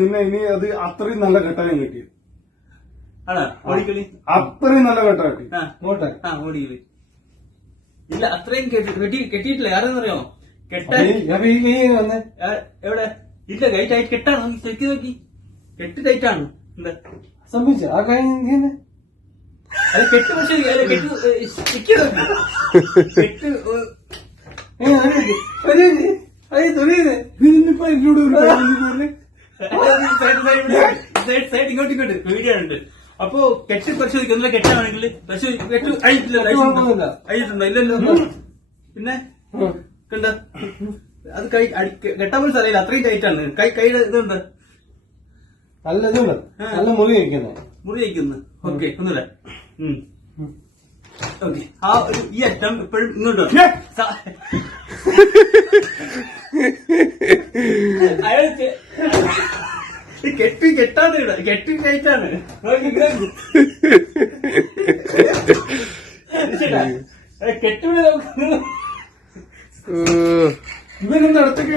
നിന്നെ ഇനി അത് അത്രയും നല്ല ഘട്ടം കിട്ടി. ആണോ ഓടിക്കളി? അത്രയും നല്ല ഘട്ടം കിട്ടി. ഓടിക്കളി ഇല്ല അത്രയും കെട്ടിയിട്ടില്ല. ആരെന്നറിയാമോ കെട്ടാൻ? എവിടെ ഇല്ല കൈ ടൈറ്റ് കെട്ടാണ്. ചെക്ക് നോക്കി കെട്ട് ടൈറ്റാണ്. എന്താ സംഭവിച്ച ആ കാര്യം അത് കെട്ട് പക്ഷേ കെട്ട് ചെക്ക് നോക്കി കെട്ട് സൈഡ് ഇങ്ങോട്ട് വീഡിയോ ഉണ്ട്. അപ്പൊ കെട്ട് പരിശോധിക്കുന്നില്ല. കെട്ടാണെങ്കിൽ കെട്ട് അഴിച്ചിട്ടുണ്ടോ? ഇല്ലല്ലോ. പിന്നെ കണ്ട അത് കൈ കെട്ടാൻ പോലും അറിയില്ല. അത്രയും ടൈറ്റാണ്. കൈയുടെ ഇതുണ്ട്. നല്ല ഇതുണ്ട്. നല്ല മുറി കഴിക്കുന്നു. ഓക്കെ ഒന്നുമില്ല. ഓക്കെ ആ ഒരു ഈ അറ്റം ഇപ്പോഴും ഇങ്ങോട്ട് കെട്ടാണ് കെട്ടി ടൈറ്റാണ്. കെട്ടിവിടെ ഇവനെന്താ അടുത്തൊക്കെ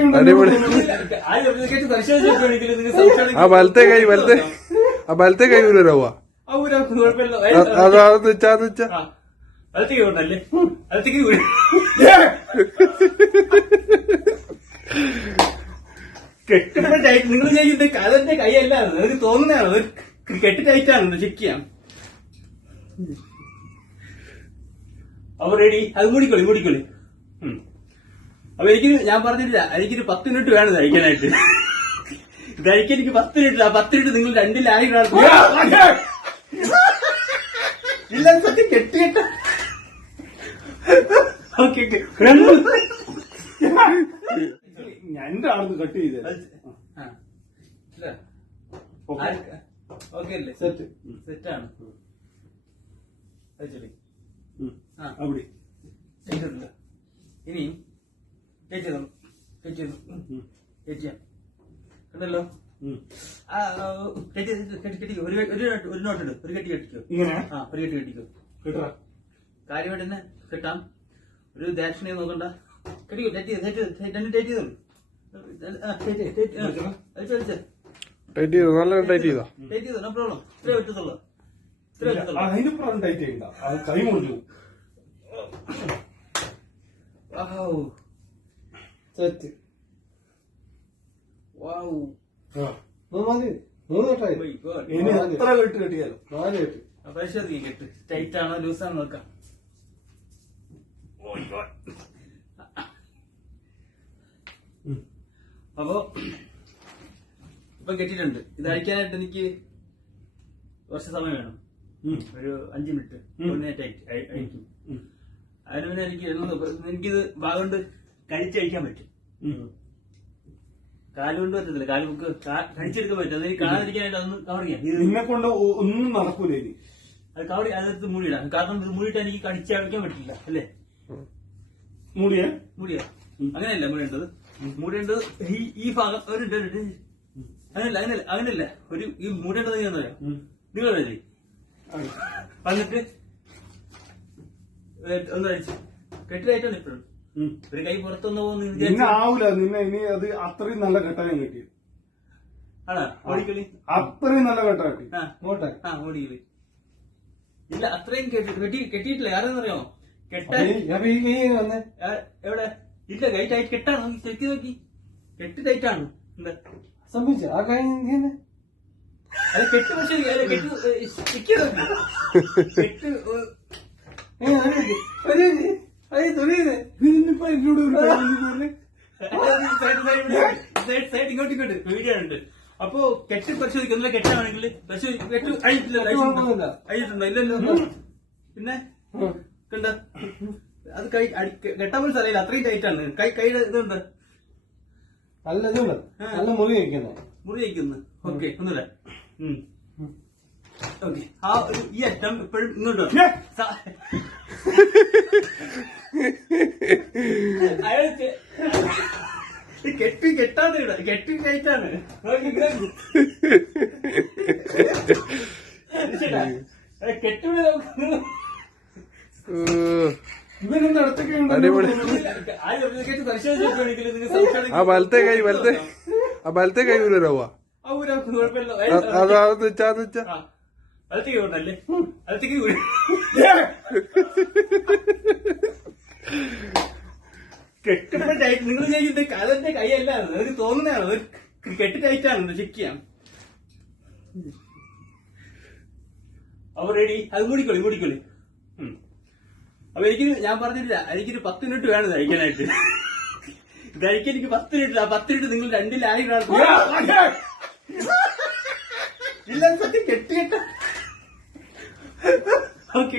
ആ വലത്തെ കൈ ഊരാവുക. കുഴപ്പമില്ല. വലത്തേക്ക് കൊണ്ടല്ലേ വലത്തേക്ക് കെട്ടുമ്പോ ടൈറ്റ്. നിങ്ങൾ ചെയ്യുന്നത് കാലന്റെ കൈയല്ല, നിങ്ങൾക്ക് തോന്നുന്നതാണ്. കെട്ട് ടൈറ്റാണ്. ചെക്ക് ചെയ്യാം. അപ്പൊ റെഡി. അത് മൂടിക്കോളി. അപ്പൊ ഞാൻ പറഞ്ഞില്ല, എനിക്കൊരു 10 മിനിറ്റ് വേണം കഴിക്കാനായിട്ട്. കഴിക്കാൻ എനിക്ക് 10 മിനിറ്റ്. ആ 10 മിനിറ്റ് നിങ്ങൾ രണ്ടിലായി ഇല്ല സത്യം കെട്ടിയിട്ട. എന്റെ ആണെന്ന് കട്ട് ചെയ്ത് ഓക്കെ അല്ലേ? സെറ്റാണ്. അവിടെ ഇനി കണ്ടല്ലോ. കെട്ടിക്കോ. ഒരു നോട്ടുണ്ട്. ഒരു കെട്ടി കെട്ടിക്കോ. ഒരു കെട്ടി കെട്ടിക്കോ. കാര്യമായിട്ട് തന്നെ കെട്ടാം. ഒരു ദാക്ഷിണയും നോക്കണ്ട. കെട്ടിക്കോ. ടൈറ്റ് ചെയ്തോളൂ. No problem. ഇത്രേ പറ്റത്തുള്ളൂ. അതിന് ടൈറ്റ് ചെയ്യണ്ട. അത് കൈ മുറിഞ്ഞു. സെറ്റ്. ഇനി എത്ര കെട്ട് കെട്ടിയാലോ? 4 കെട്ട്. പരിശോധിക്കും കെട്ട് ടൈറ്റ് ആണോ ലൂസാണോ നോക്കാം. അപ്പൊ ഇപ്പൊ കെട്ടിയിട്ടുണ്ട്. ഇത് അഴിക്കാനായിട്ട് എനിക്ക് കുറച്ച് സമയം വേണം. ഒരു 5 മിനിറ്റ് അഴിക്കും. അതിന് പിന്നെ എനിക്കിത് ഭാഗം കഴിച്ചഴിക്കാൻ പറ്റും. കാലുകൊണ്ട് പറ്റത്തില്ല. കാല് നമുക്ക് കഴിച്ചെടുക്കാൻ പറ്റും. അത് കാണാതിരിക്കാനായിട്ട് അതൊന്ന് കവർ ചെയ്യാം. നിന്നെ കൊണ്ട് ഒന്നും നടക്കൂല. അത് കവർ അതിനകത്ത് മൂടിയിടാം. കാരണം ഇത് മൂടിയിട്ട് എനിക്ക് കടിച്ചഴിക്കാൻ പറ്റില്ല. അല്ലേ? മൂടിയാ അങ്ങനെയല്ല മൂടേണ്ടത് ഈ ഭാഗം. അങ്ങനെയല്ല ഒരു ഈ മൂടേണ്ടത് എങ്ങനെയാ നിങ്ങൾ വന്നിട്ട് ഒന്ന് കഴിച്ചു. കെട്ടിലായിട്ടാണ് ഇപ്പോഴും. ഒരു കൈ പുറത്തൊന്ന് പോകുന്ന ആവൂല. നിന്നെ ഇനി അത് അത്രയും നല്ല ഘട്ടം കിട്ടി. ആണോ ഓടിക്കളി? അത്രയും നല്ല ഘട്ടം കിട്ടി. ഓടിക്കളി ഇല്ല അത്രയും കെട്ടിയിട്ടില്ല. ആരെന്നറിയാമോ കെട്ടാൻ? എവിടെ ഇല്ല കൈ ടൈറ്റ് കെട്ടാണ്. ചെക്ക് നോക്കി കെട്ട് ടൈറ്റാണ്. എന്താ സംഭവിച്ച ആ കാര്യം അത് കെട്ട് പക്ഷേ കെട്ട് ചെക്ക് നോക്കി കെട്ട് സൈഡ് ഇങ്ങോട്ട് വീഡിയോ ഉണ്ട്. അപ്പൊ കെട്ട് പരിശോധിക്കുന്നില്ല. കെട്ടാണെങ്കിൽ കെട്ട് അഴിച്ചിട്ടുണ്ടോ? ഇല്ലല്ലോ. പിന്നെ കണ്ട അത് കെട്ടാൻ പോലും അറിയില്ല. അത്രയും ടൈറ്റാണ്. കൈയുടെ ഇതുണ്ട്. നല്ല ഇതുണ്ട്. നല്ല മുറി കഴിക്കുന്നു. ഓക്കെ ഒന്നുമില്ല. ഓക്കെ ആ ഒരു ഈ അറ്റം ഇപ്പോഴും ഇങ്ങോട്ട് കെട്ടാണ്. കെട്ടി ടൈറ്റാണ്. കെട്ടിവിടെ ഇവനെന്താ അടുത്തൊക്കെ ആ വലത്തെ കൈ ഊരാവുക. കുഴപ്പമില്ല. അത് വെച്ചാ ആ, വലത്തേക്ക് കൊണ്ടല്ലേ, വലത്തേക്ക് കൂടി. കെട്ടുമ്പോ ടൈറ്റ്, നിങ്ങൾ ചെയ്യുന്നത് കലന്റെ കൈയല്ല, നിങ്ങൾക്ക് തോന്നുന്നതാണ്, കെട്ട് ടൈറ്റാണ്, ചെക്ക് ചെയ്യാം. അപ്പൊ റെഡി, അത് മൂടിക്കൊള്ളി. അപ്പൊ ഞാൻ പറഞ്ഞില്ല, എനിക്കൊരു 10 മിനിറ്റ് വേണം കഴിക്കാനായിട്ട്. കഴിക്കാൻ എനിക്ക് 10 മിനിറ്റ്, ആ 10 മിനിറ്റ് നിങ്ങൾ രണ്ടിലായി ഇല്ല, സത്യം കെട്ട്. ഓക്കെ.